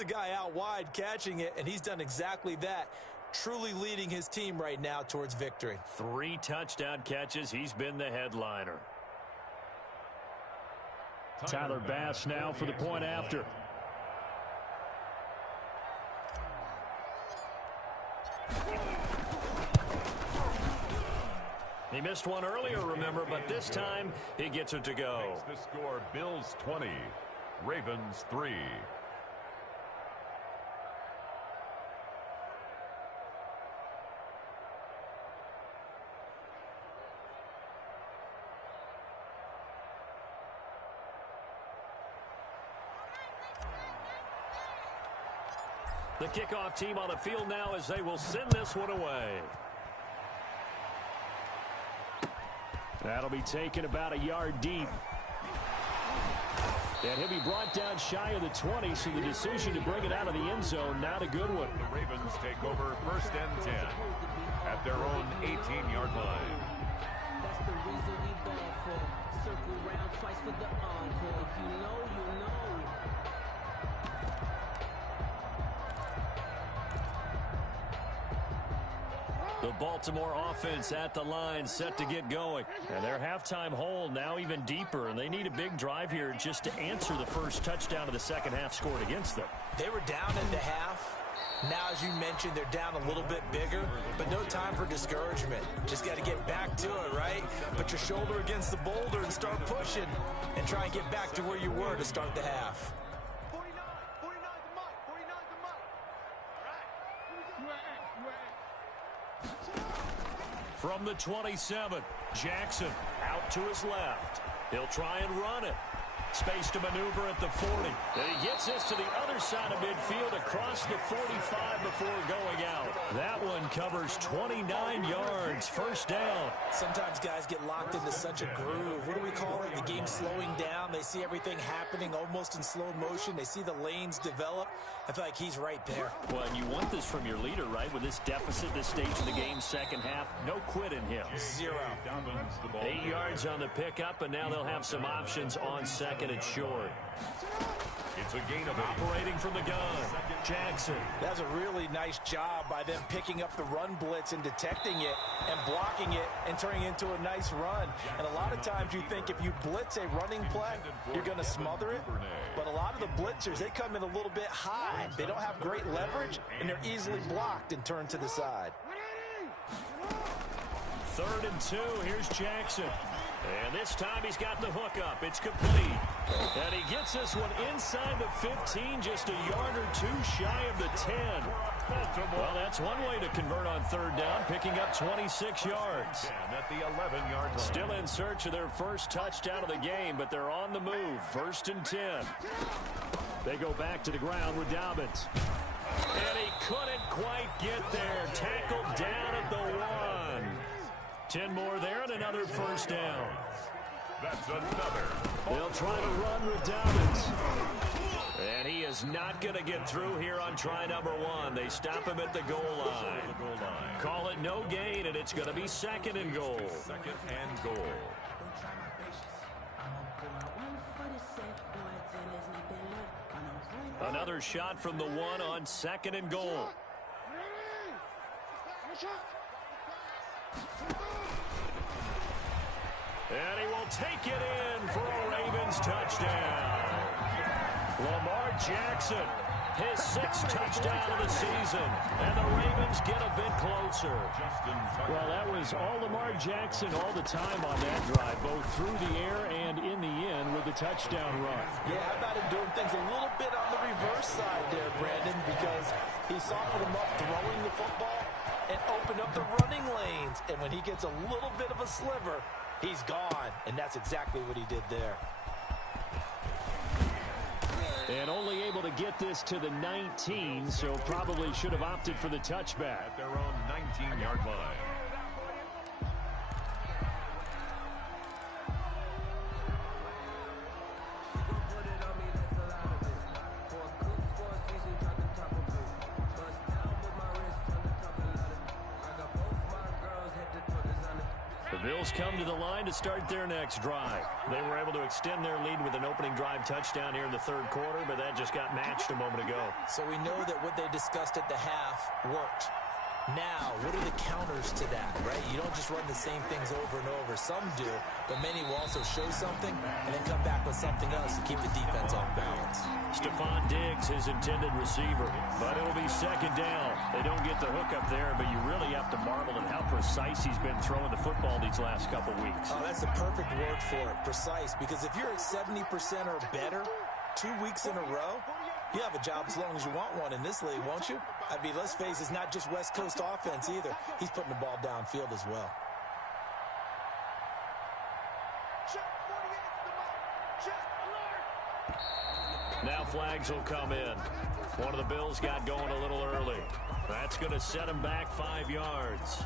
a guy out wide catching it, and he's done exactly that, truly leading his team right now towards victory. 3 touchdown catches. He's been the headliner. Tyler Bass now for the point after. He missed one earlier, remember, but this time he gets it to go. The score, Bills 20, Ravens 3. The kickoff team on the field now as they will send this one away. That'll be taken about a yard deep. And he'll be brought down shy of the 20, so the decision to bring it out of the end zone, not a good one. The Ravens take over 1st and 10 at their own 18-yard line. That's the reason we ball for. Circle round twice for the encore. If you know, you know. The Baltimore offense at the line, set to get going. And their halftime hole now even deeper, and they need a big drive here just to answer the first touchdown of the second half scored against them. They were down at the half. Now, as you mentioned, they're down a little bit bigger, but no time for discouragement. Just got to get back to it, right? Put your shoulder against the boulder and start pushing, and try and get back to where you were to start the half. From the 27, Jackson out to his left. He'll try and run it. Space to maneuver at the 40. And he gets this to the other side of midfield across the 45 before going out. That one covers 29 yards. First down. Sometimes guys get locked into such a groove. What do we call it? The game slowing down. They see everything happening almost in slow motion. They see the lanes develop. I feel like he's right there. Well, and you want this from your leader, right? With this deficit, this stage of the game, second half, no quit in him. 0. 8 yards on the pickup, and now they'll have some options on second and short. It's a gain of operating from the gun. Jackson. That's a really nice job by them picking up the run blitz and detecting it and blocking it and turning it into a nice run. And a lot of times you think if you blitz a running play, you're going to smother it. But a lot of the blitzers, they come in a little bit high. They don't have great leverage, and they're easily blocked and turned to the side. 3rd and 2. Here's Jackson. And this time he's got the hook up. It's complete. And he gets this one inside the 15, just a yard or 2 shy of the 10. Well, that's one way to convert on 3rd down, picking up 26 yards. At the 11-yard line. Still in search of their first touchdown of the game, but they're on the move. 1st and 10. They go back to the ground with Dobbins. And he couldn't quite get there. Tackled down at the 1. 10 more there and another first down. That's another. They'll try to run with Dobbins. And he is not going to get through here on try number 1. They stop him at the goal line. Call it no gain, and it's going to be 2nd and goal. 2nd and goal. Another shot from the 1 on 2nd and goal. And he will take it in for a Ravens touchdown. Lamar Jackson, his 6th touchdown of the season. And the Ravens get a bit closer. Well, that was all Lamar Jackson all the time on that drive, both through the air and in the end with the touchdown run. Yeah, how about him doing things a little bit on the reverse side there, Brandon, because he softened him up throwing the football and opened up the running lanes. And when he gets a little bit of a sliver, he's gone, and that's exactly what he did there. And only able to get this to the 19, so probably should have opted for the touchback. At their own 19-yard line. Bills come to the line to start their next drive. They were able to extend their lead with an opening drive touchdown here in the third quarter, but that just got matched a moment ago. So we know that what they discussed at the half worked. Now, what are the counters to that, right? You don't just run the same things over and over. Some do, but many will also show something and then come back with something else to keep the defense off balance. Stephon Diggs, his intended receiver, but it'll be second down. They don't get the hook up there, but you really have to marvel at how precise he's been throwing the football these last couple weeks. Oh, that's the perfect word for it, precise, because if you're at 70% or better 2 weeks in a row, you have a job as long as you want one in this league, won't you? I mean, let's face it, it's not just West Coast offense either. He's putting the ball downfield as well. Now flags will come in. One of the Bills got going a little early. That's going to set him back 5 yards.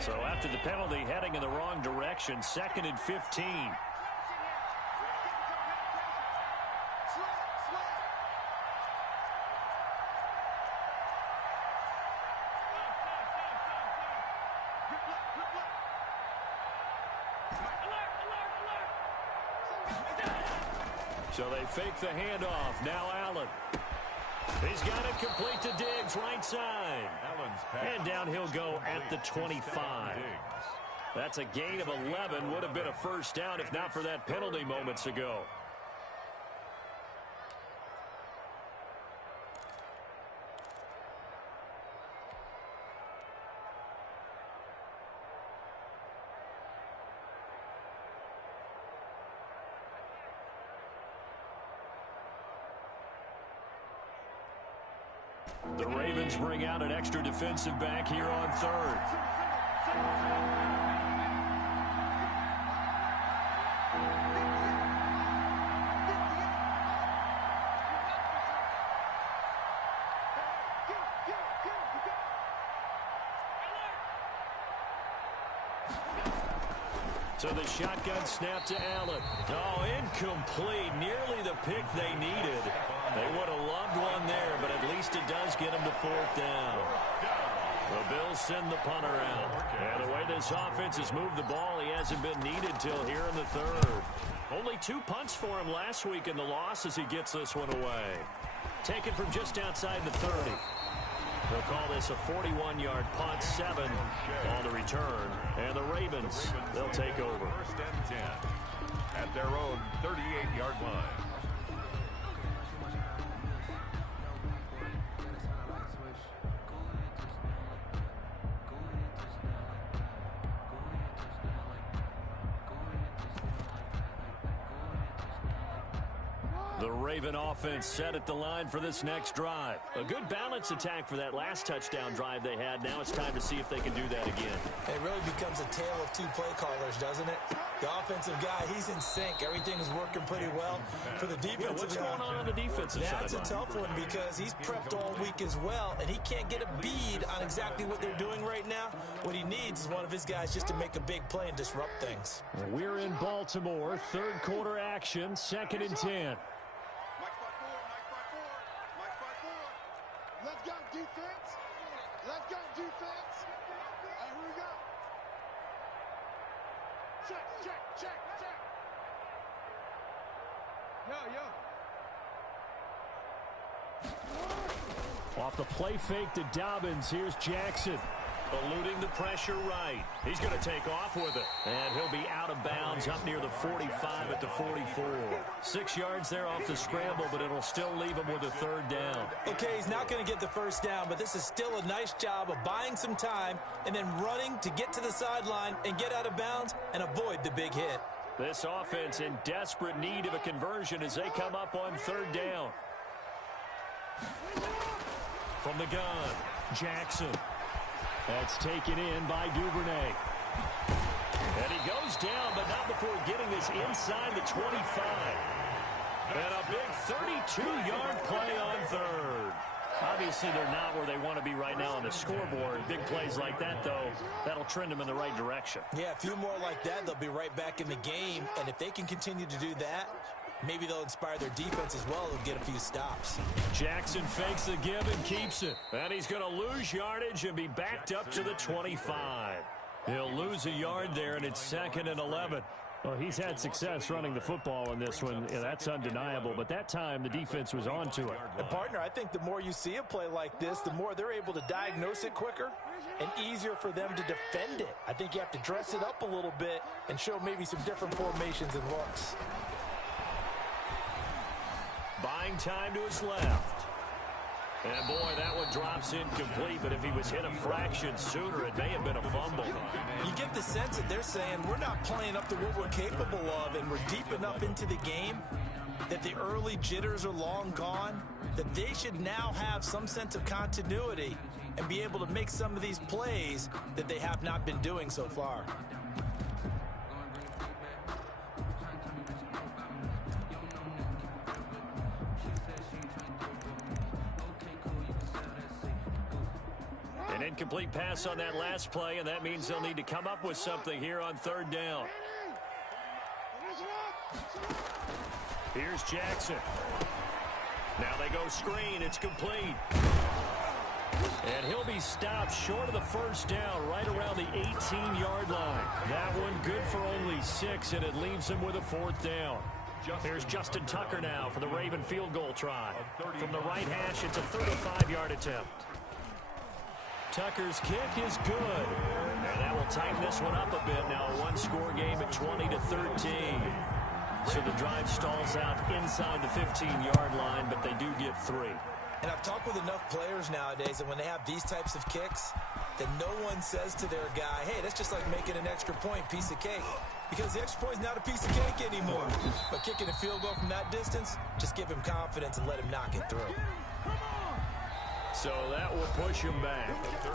So after the penalty, heading in the wrong direction, 2nd and 15. So they fake the handoff. Now Allen. He's got it complete to Diggs, right side. And down he'll go at the 25. That's a gain of 11. Would have been a first down if not for that penalty moments ago. The Ravens bring out an extra defensive back here on third. So the shotgun snap to Allen. Oh, incomplete. Nearly the pick they needed. They would have loved one there, but at least it does get them to 4th down. The Bills send the punter out. And the way this offense has moved the ball, he hasn't been needed till here in the third. Only 2 punts for him last week in the loss as he gets this one away. Taken from just outside the 30. They'll call this a 41-yard punt, 7 on the return. And the Ravens, they'll take over. 1st and 10 at their own 38-yard line. The Raven offense set at the line for this next drive. A good balance attack for that last touchdown drive they had. Now it's time to see if they can do that again. It really becomes a tale of 2 play callers, doesn't it? The offensive guy, he's in sync. Everything is working pretty well. For the defensive guy, what's going on the defensive side? That's a tough one because he's prepped all week as well, and he can't get a bead on exactly what they're doing right now. What he needs is one of his guys just to make a big play and disrupt things. We're in Baltimore. Third quarter action, 2nd and 10. Let's go, defense. Let's go, defense. All right, here we go. Check. Yo. Off the play fake to Dobbins. Here's Jackson. Eluding the pressure right. He's going to take off with it. And he'll be out of bounds up near the 45 at the 44. 6 yards there off the scramble, but it'll still leave him with a 3rd down. Okay, he's not going to get the first down, but this is still a nice job of buying some time and then running to get to the sideline and get out of bounds and avoid the big hit. This offense in desperate need of a conversion as they come up on 3rd down. From the gun, Jackson. That's taken in by Duvernay. And he goes down, but not before getting this inside the 25. And a big 32-yard play on 3rd. Obviously, they're not where they want to be right now on the scoreboard. Big plays like that, though, that'll trend them in the right direction. Yeah, a few more like that, they'll be right back in the game. And if they can continue to do that, Maybe they'll inspire their defense as well and get a few stops. Jackson fakes the give and keeps it. And he's going to lose yardage and be backed up to the 25. He'll lose a yard there, and it's 2nd and 11. Well, he's had success running the football in this one. Yeah, that's undeniable. But that time, the defense was on to it. And, partner, I think the more you see a play like this, the more they're able to diagnose it quicker and easier for them to defend it. I think you have to dress it up a little bit and show maybe some different formations and looks. Buying time to his left. And, boy, that one drops incomplete, but if he was hit a fraction sooner, it may have been a fumble. You get the sense that they're saying we're not playing up to what we're capable of, and we're deep enough into the game that the early jitters are long gone, that they should now have some sense of continuity and be able to make some of these plays that they have not been doing so far. An incomplete pass on that last play, and that means they'll need to come up with something here on 3rd down. Here's Jackson. Now they go screen. It's complete. And he'll be stopped short of the 1st down, right around the 18-yard line. That one good for only 6, and it leaves him with a 4th down. Here's Justin Tucker now for the Raven field goal try. From the right hash, it's a 35-yard attempt. Tucker's kick is good. And that will tighten this one up a bit. Now a one-score game at 20-13. So the drive stalls out inside the 15-yard line, but they do get 3. And I've talked with enough players nowadays that when they have these types of kicks, that no one says to their guy, hey, that's just like making an extra point, piece of cake. Because the extra point is not a piece of cake anymore. But kicking a field goal from that distance, just give him confidence and let him knock it through. So that will push him back.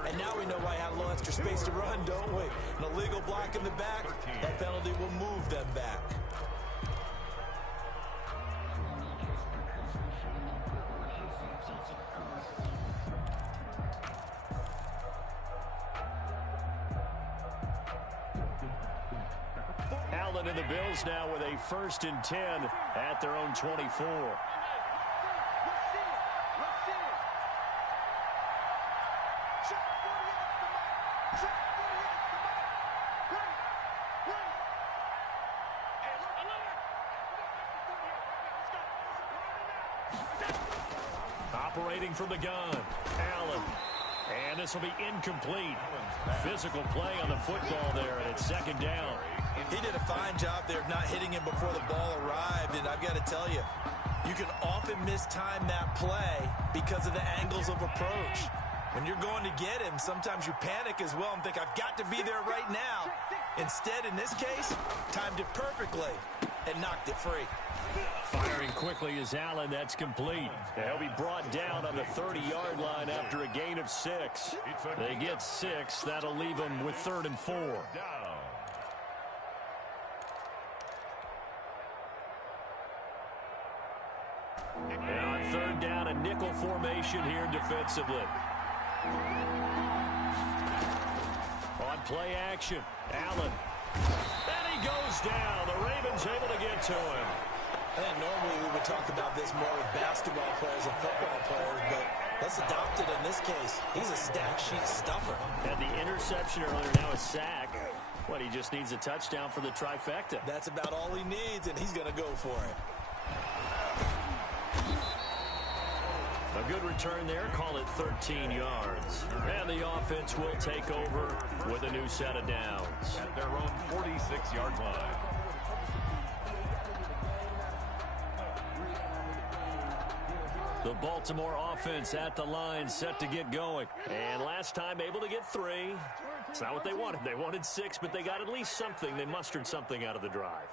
And now we know why he had a little extra space to run, don't we? An illegal block in the back, that penalty will move them back. Allen and the Bills now with a 1st and 10 at their own 24. Operating from the gun, Allen. And this will be incomplete. Physical play on the football there, and it's 2nd down. He did a fine job there of not hitting him before the ball arrived, and I've got to tell you, you can often mistime that play because of the angles of approach. When you're going to get him, sometimes you panic as well and think, I've got to be there right now. Instead, in this case, timed it perfectly and knocked it free. Firing quickly is Allen. That's complete. They'll be brought down on the 30-yard line after a gain of 6. They get 6. That'll leave them with 3rd and 4. And on 3rd down, a nickel formation here defensively. On play action, Allen. And he goes down. The Ravens able to get to him. I think normally we would talk about this more with basketball players and football players, but let's adopt it in this case. He's a stack sheet stuffer. Had the interception earlier, now a sack. What, he just needs a touchdown for the trifecta. That's about all he needs, and he's going to go for it. A good return there, call it 13 yards. And the offense will take over with a new set of downs. At their own 46-yard line. The Baltimore offense at the line, set to get going. And last time able to get 3. It's not what they wanted. They wanted 6, but they got at least something. They mustered something out of the drive.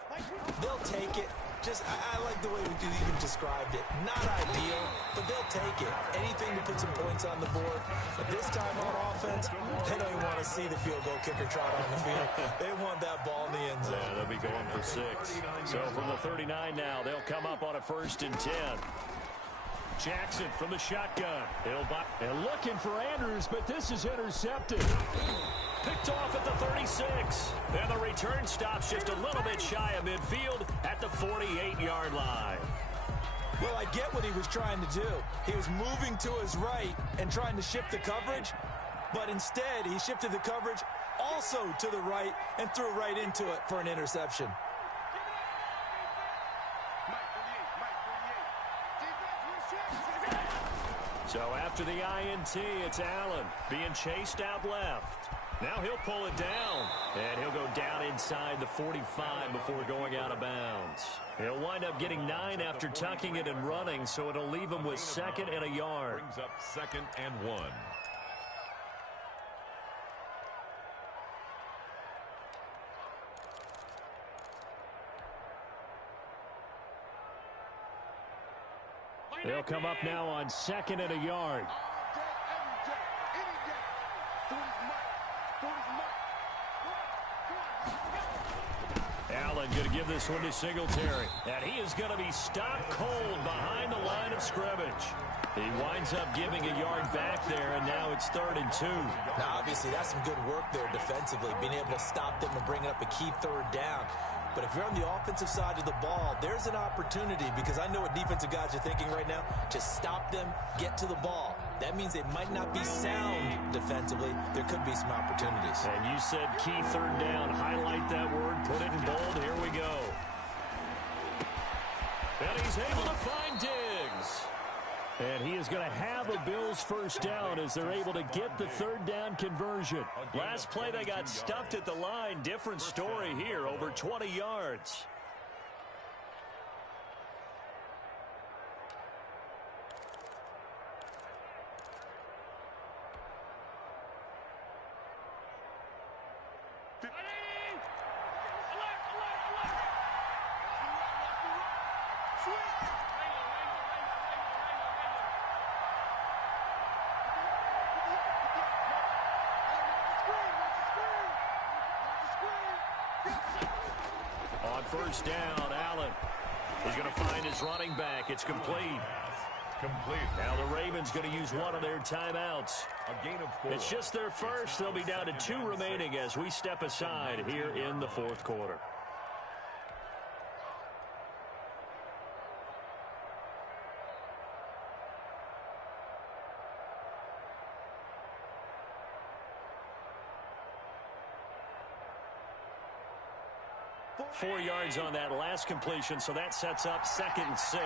They'll take it. I like the way we even described it. Not ideal, but they'll take it. Anything to put some points on the board. But this time on offense, they don't even want to see the field goal kicker trot on the field. They want that ball in the end zone. Yeah, they'll be going for 6. So from the 39 now, they'll come up on a 1st and 10. Jackson from the shotgun. And looking for Andrews, but this is intercepted. picked off at the 36. And the return stops just a little bit shy of midfield at the 48-yard line. Well, I get what he was trying to do. He was moving to his right and trying to shift the coverage, but instead he shifted the coverage also to the right and threw right into it for an interception. So after the INT, it's Allen being chased out left. Now he'll pull it down, and he'll go down inside the 45 before going out of bounds. He'll wind up getting 9 after tucking it and running, so it'll leave him with 2nd and a yard. Brings up 2nd and 1. They'll come up now on 2nd and a yard. Allen going to give this one to Singletary. And he is going to be stopped cold behind the line of scrimmage. He winds up giving a yard back there, and now it's 3rd and 2. Now, obviously, that's some good work there defensively, being able to stop them and bringing up a key 3rd down. But if you're on the offensive side of the ball, there's an opportunity, because I know what defensive guys are thinking right now. Just stop them, get to the ball. That means they might not be sound defensively. There could be some opportunities. And you said key 3rd down. Highlight that word, put it in bold. Here we go. And he's able to find Diggs. And he is going to have a Bills first down as they're able to get the 3rd down conversion. Last play, they got stuffed at the line. Different story here, over 20 yards. First down, Allen. He's going to find his running back. It's complete. Now the Ravens going to use one of their timeouts. A gain of 4. It's just their first. They'll be down to 2 remaining as we step aside here in the 4th quarter. Four yards on that last completion, so that sets up 2nd and 6.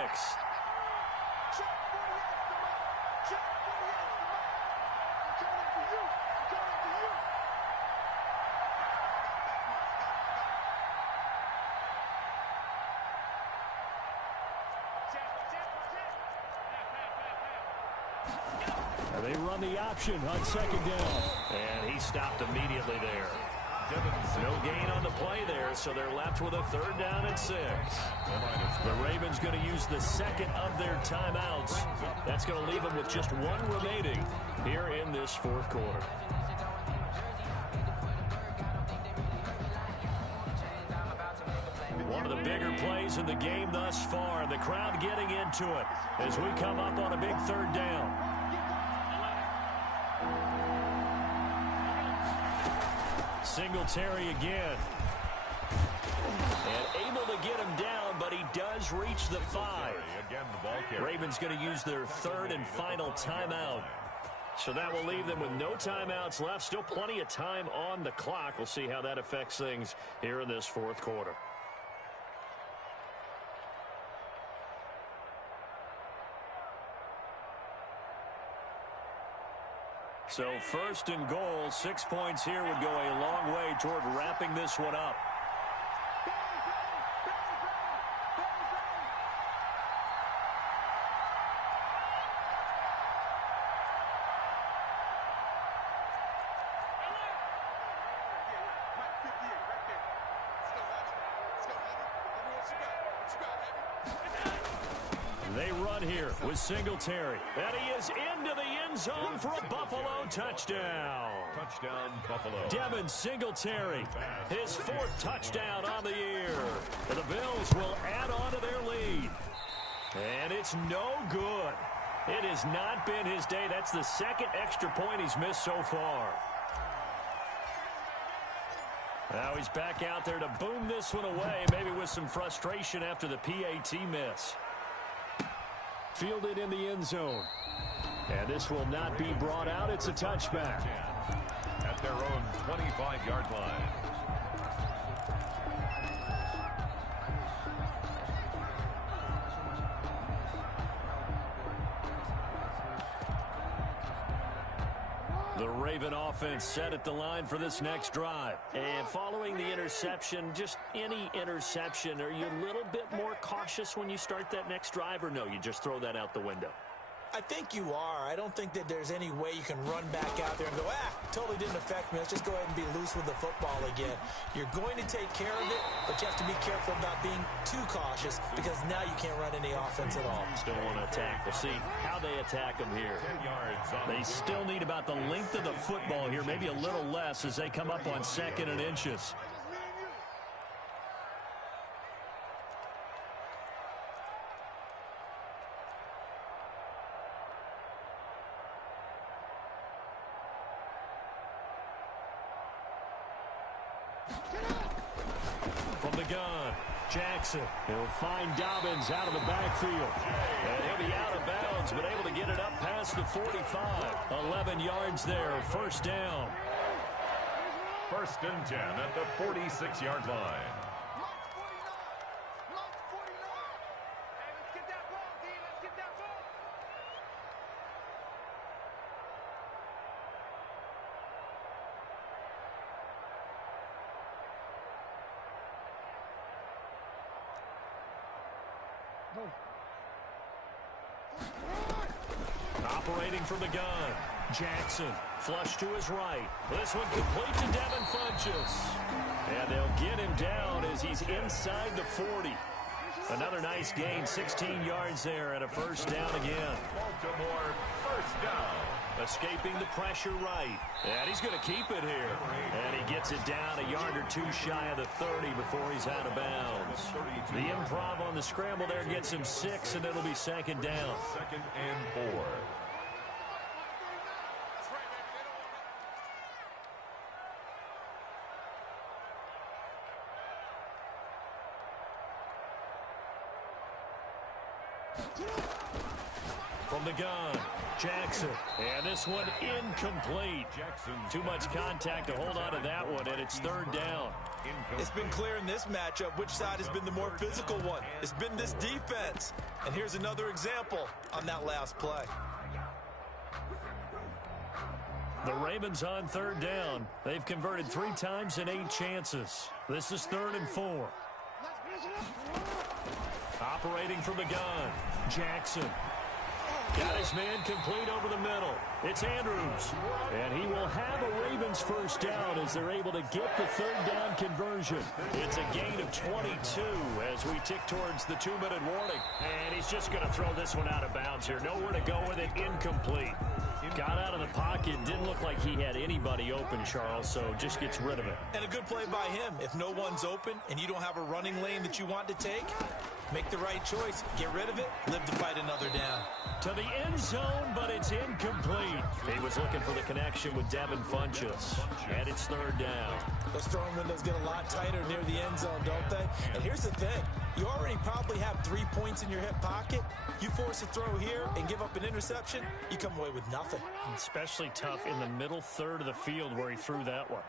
And they run the option on 2nd down. And he stopped immediately there. No gain on the play there, so they're left with a 3rd down and 6. The Ravens going to use the 2nd of their timeouts. That's going to leave them with just 1 remaining here in this 4th quarter. One of the bigger plays in the game thus far. The crowd getting into it as we come up on a big 3rd down. Singletary again. And able to get him down, but he does reach the 5. Ravens going to use their 3rd and final timeout. So that will leave them with no timeouts left. Still plenty of time on the clock. We'll see how that affects things here in this 4th quarter. So 1st and goal, 6 points here would go a long way toward wrapping this one up. They run here with Singletary. And he is into the end zone for a Buffalo touchdown. Touchdown, Buffalo. Devin Singletary, his 4th touchdown on the year. And the Bills will add on to their lead. And it's no good. It has not been his day. That's the 2nd extra point he's missed so far. Now he's back out there to boom this one away, maybe with some frustration after the PAT miss. Fielded in the end zone. And this will not be brought out. It's a touchback. At their own 25-yard line. The Raven offense set at the line for this next drive. And following the interception, just any interception, are you a little bit more cautious when you start that next drive, or no, you just throw that out the window? I think you are. I don't think that there's any way you can run back out there and go, totally didn't affect me. Let's just go ahead and be loose with the football again. You're going to take care of it, but you have to be careful about being too cautious because now you can't run any offense at all. Still want to attack. We'll see how they attack them here. They still need about the length of the football here, maybe a little less as they come up on 2nd and inches. From the gun, Jackson. He'll find Dobbins out of the backfield. And he'll be out of bounds, but able to get it up past the 45. 11 yards there, 1st down. 1st and 10 at the 46-yard line. Operating from the gun, Jackson, flush to his right. This one complete to Devin Funchess. And they'll get him down as he's inside the 40. Another nice gain, 16 yards there and a 1st down again. Baltimore 1st down. Escaping the pressure right. And he's going to keep it here. And he gets it down a yard or two shy of the 30 before he's out of bounds. The improv on the scramble there gets him 6, and it'll be 2nd down. 2nd and 4. From the gun, Jackson. And this one incomplete. Too much contact to hold on to that one, and it's 3rd down. It's been clear in this matchup which side has been the more physical one. It's been this defense. And here's another example on that last play. The Ravens on 3rd down. They've converted 3 times in 8 chances. This is 3rd and 4. Operating from the gun, Jackson. Got his man complete over the middle. It's Andrews. And he will have a Ravens 1st down as they're able to get the 3rd down conversion. It's a gain of 22 as we tick towards the 2-minute warning. And he's just going to throw this one out of bounds here. Nowhere to go with it. Incomplete. Got out of the pocket. Didn't look like he had anybody open, Charles, so just gets rid of it. And a good play by him. If no one's open and you don't have a running lane that you want to take, make the right choice. Get rid of it. Live to fight another down. To the end zone, but it's incomplete. He was looking for the connection with Devin Funchess. And it's 3rd down. Those throwing windows get a lot tighter near the end zone, don't they? And here's the thing. You already probably have 3 points in your hip pocket. You force a throw here and give up an interception, you come away with nothing. Especially tough in the middle 3rd of the field where he threw that one.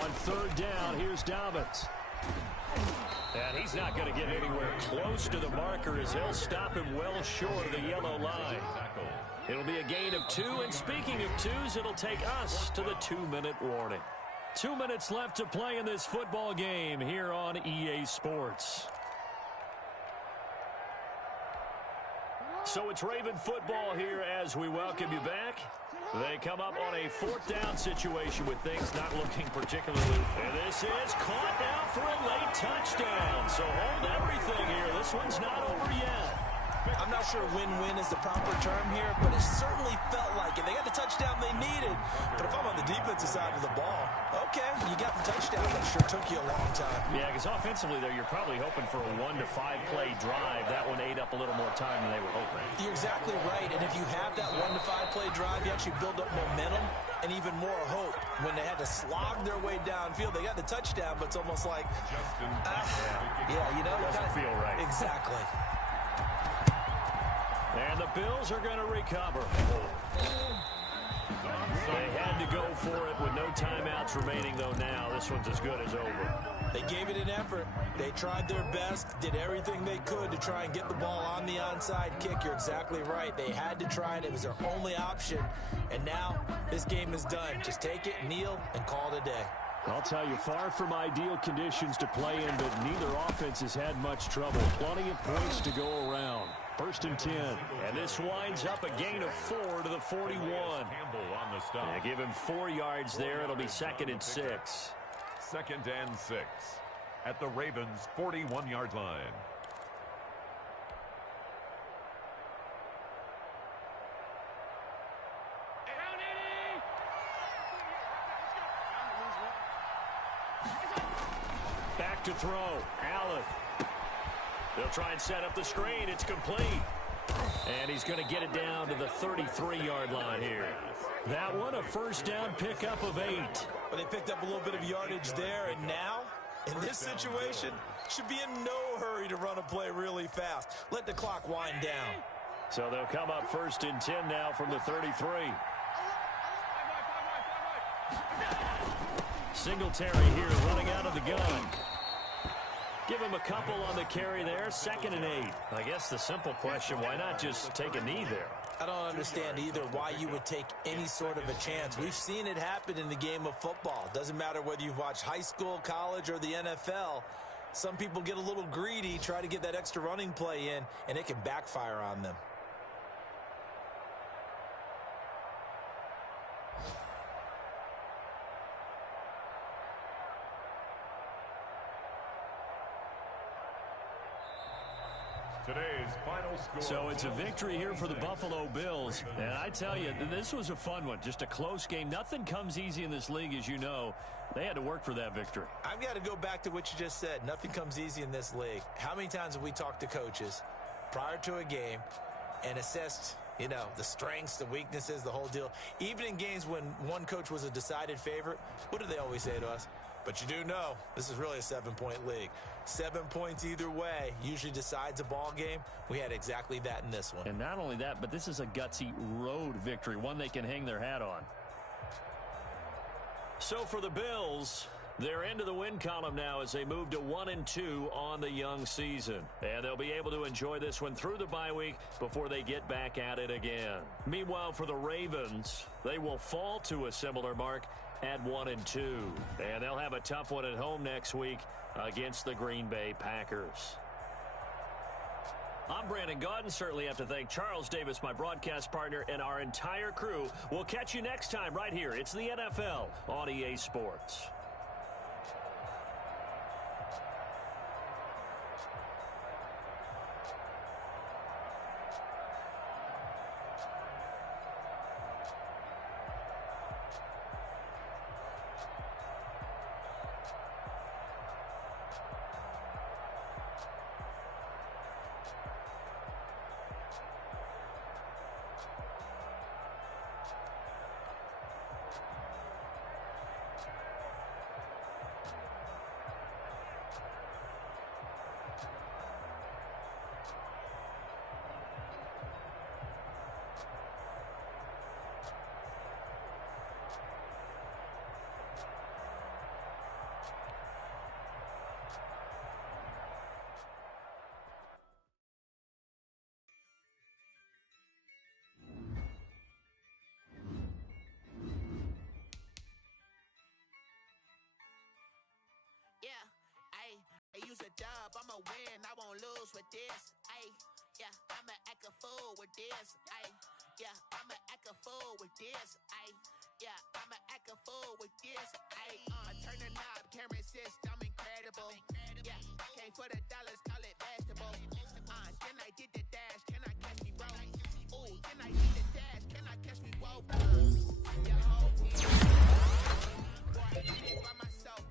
On 3rd down, here's Dobbins. And he's not going to get anywhere close to the marker as he'll stop him well short of the yellow line. It'll be a gain of 2, and speaking of 2s, it'll take us to the 2-minute warning. 2 minutes left to play in this football game here on EA Sports. So it's Raven football here as we welcome you back. They come up on a 4th down situation with things not looking particularly. And this is caught now for a late touchdown. So hold everything here. This one's not over yet. I'm not sure win-win is the proper term here, but it certainly felt like it. They got the touchdown they needed. But if I'm on the defensive side of the ball, okay, you got got the touchdown, but it sure took you a long time. Yeah, because offensively, though, you're probably hoping for a 1 to 5 play drive. That one ate up a little more time than they were hoping. You're exactly right, and if you have that 1 to 5 play drive, you actually build up momentum and even more hope. When they had to slog their way downfield, they got the touchdown, but it's almost like, yeah, you know, it doesn't feel right. Exactly. And the Bills are going to recover. They had to go for it with no timeouts remaining, though. Now this one's as good as over. They gave it an effort. They tried their best, did everything they could to try and get the ball on the onside kick. You're exactly right. They had to try it. It was their only option. And now this game is done. Just take it, kneel, and call it a day. I'll tell you, far from ideal conditions to play in, but neither offense has had much trouble. Plenty of points to go around. 1st and 10. And this winds up a gain of 4 to the 41. Yeah, give him 4 yards there. It'll be 2nd and 6. 2nd and 6 at the Ravens' 41-yard line. Back to throw. Allen. They'll try and set up the screen. It's complete. And he's going to get it down to the 33-yard line here. That one, a first down pickup of 8. But they picked up a little bit of yardage there, and now, in this situation, should be in no hurry to run a play really fast. Let the clock wind down. So they'll come up 1st and 10 now from the 33. Singletary here running out of the gun. Give him a couple on the carry there. 2nd and 8. I guess the simple question, why not just take a knee there? I don't understand either why you would take any sort of a chance. We've seen it happen in the game of football. Doesn't matter whether you've watched high school, college, or the NFL. Some people get a little greedy, try to get that extra running play in, and it can backfire on them. Today's final score. So it's a victory here for the Buffalo Bills. And I tell you, this was a fun one. Just a close game. Nothing comes easy in this league, as you know. They had to work for that victory. I've got to go back to what you just said. Nothing comes easy in this league. How many times have we talked to coaches prior to a game and assessed, you know, the strengths, the weaknesses, the whole deal? Even in games when one coach was a decided favorite, what do they always say to us? But you do know this is really a 7-point league. 7 points either way usually decides a ball game. We had exactly that in this one. And not only that, but this is a gutsy road victory, one they can hang their hat on. So for the Bills, they're into the win column now as they move to 1-2 on the young season. And they'll be able to enjoy this one through the bye week before they get back at it again. Meanwhile, for the Ravens, they will fall to a similar mark at 1-2. And they'll have a tough one at home next week against the Green Bay Packers. I'm Brandon Gaudin. Certainly have to thank Charles Davis, my broadcast partner, and our entire crew. We'll catch you next time right here. It's the NFL on EA Sports. Use a dub, I'ma win, I won't lose with this. Ay, yeah, I'ma act a fool with this. Ay, yeah, I'ma act a fool with this. Ay, yeah, I'ma act a fool with this. Ay, turn the knob, camera assist, I'm incredible. Yeah, came for the dollars, call it vegetable. Then I did the dash, can I catch me, bro? Ooh, then I did the dash, can I catch me, whoa? Yeah, ho, boy, I did it by myself.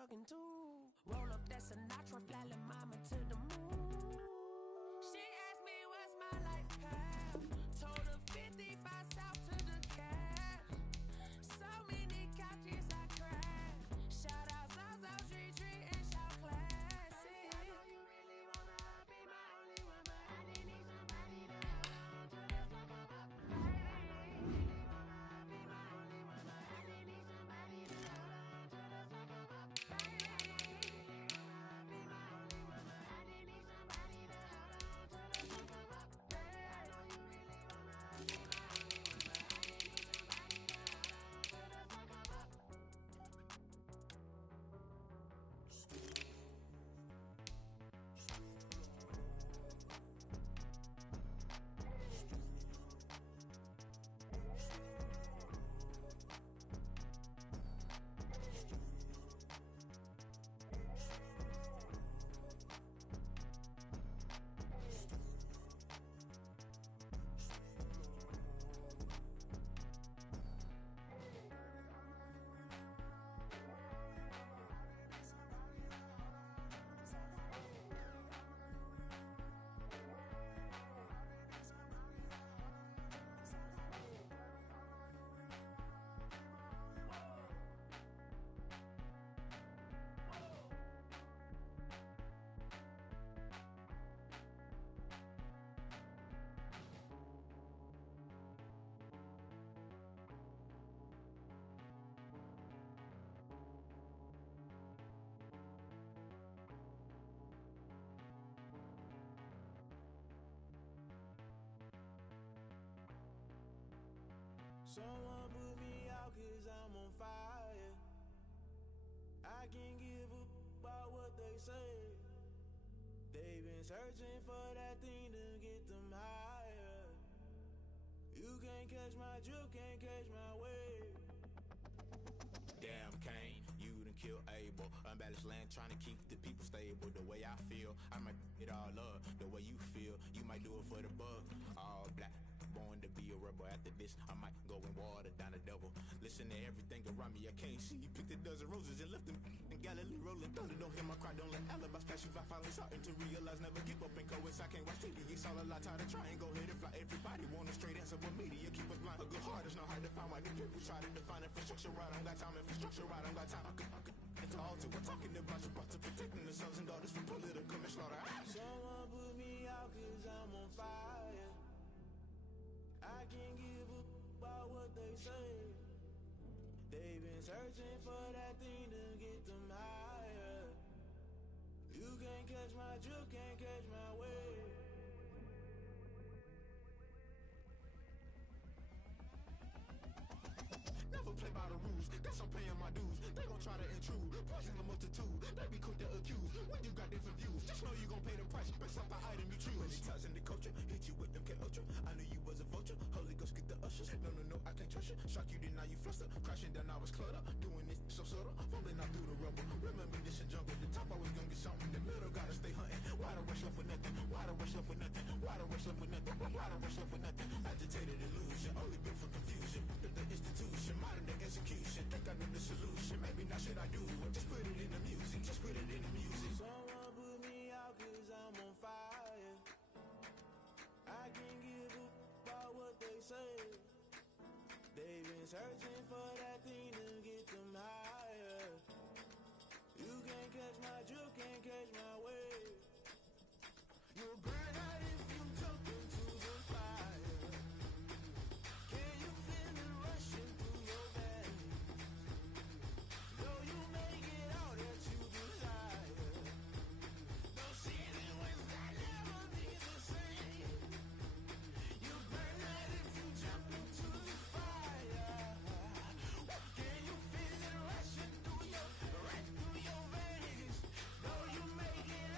thuggin' too. Roll up that Sinatra, flying mama to the moon. She asked me what's my life path. Told her 55 south to the cat. So many couches I crashed. Shout out Zaza, Tree Tree, and shout classic. I know you really wanna be my only one, but I didn't need somebody to hold on to the fuck up. I know you really wanna be my only one, but I didn't need somebody to hold on to the fuck up. I know you really wanna be my only one, but I didn't need somebody to hold on to the fuck up. I know you really wanna be my only one, but I didn't need somebody to hold on to the fuck up. Someone put me out 'cause I'm on fire. I can't give a about what they say. They've been searching for that thing to get them higher. You can't catch my drift, can't catch my wave. Damn Kane, you done killed Abel. Unbalanced land trying to keep the people stable. The way I feel, I might it all up. The way you feel, you might do it for the bug. All black, born to be a rebel. After this, I might go and water down the devil. Listen to everything around me, I can't see. Picked a dozen roses and left them in Galilee rolling thunder. Don't hear my cry, don't let alibis pass you. I finally starting to realize, never give up and coincide. I can't watch TV, it's all a lot. Tired of trying, go ahead and fly. Everybody want a straight answer, but media keep us blind. A good heart is not hard to find. Why the people try to define infrastructure right? I don't got time, infrastructure right, I don't got time. I could it's all to we're talking about your to protecting the sons and daughters from political manslaughter. Someone put me out 'cause I'm on fire. I can't give a about what they say. They've been searching for that thing to get them higher. You can't catch my drift, can't catch my wave. Never play by the rules, guess I'm paying my dues. They gon' try to intrude, poison the multitude. They be quick to accuse, when you got different views. Just know you gon' pay the price, based off the item you choose. When it's ties in the culture, hit you with MK Ultra. I knew you was a vulture, Holy Ghost get the ushers. No, I can't trust you. Shock you, then now you fluster. Crashing down, I was cluttered. Doing this so subtle, fumbling out through the rubble. Remember this in jungle, the top always gonna get something. The middle gotta stay hunting. Why the rush left with nothing? Why the rush left with nothing? Why the rush left with nothing? Why the rush left with nothing? Agitated illusion, only built for confusion. The institution, modern day execution. Think I know the solution. Maybe not should I do it? Just put it in the music. Just put it in the music. Someone put me out 'cause I'm on fire. I can't give a about what they say. They've been searching for that thing to get them higher. You can't catch my drift, can't catch my wave. You'll burn out if you jump into the fire. Can you feel it rushing through your veins? Though you make it all that you desire. Those seasons when I never be the same. You burn out if you jump into the fire. Can you feel it rushing through your veins? Though you make it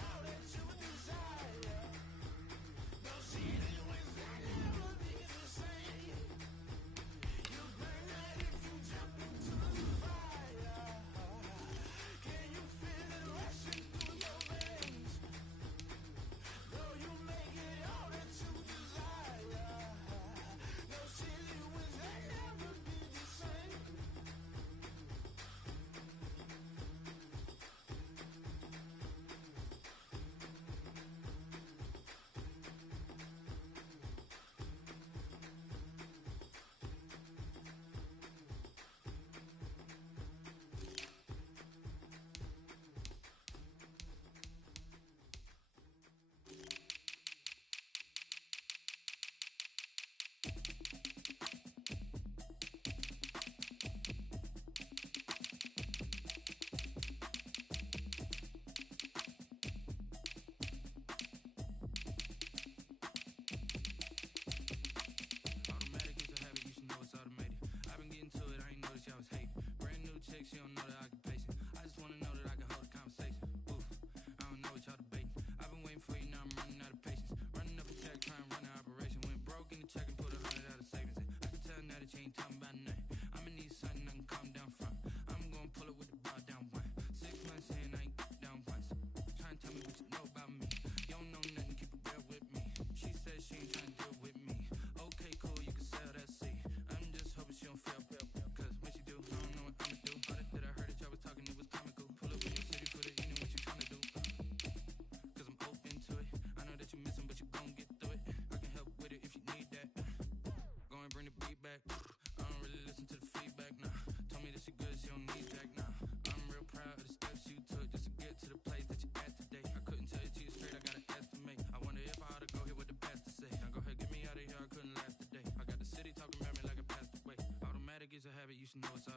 she ain't talking about nothing. I'ma need something I can calm down from. I'm gonna pull it with the bar down one. 6 months in, I ain't down once. Trying to tell me what you know about me. You don't know nothing, keep it real with me. She said she ain't trying to deal with me. Okay, cool, you can sell that seat. I'm just hoping she don't fail. Cause when she do, I don't know what I'ma do. All that I heard that y'all was talking, it was comical. Pull up in the city for the evening, what you tryna do? Cause I'm open to it. I know that you missing, but you gon' get through it. I can help with it if you need that. Go and bring the beat back. I don't really listen to the feedback, nah. Told me that she good, she don't need Jack, nah. I'm real proud of the steps you took just to get to the place that you at today. I couldn't tell you to you straight, I gotta estimate. I wonder if I ought to go here with the best to say. Now go ahead, get me out of here, I couldn't last today. I got the city talking about me like I passed away. Automatic is a habit, you should know it's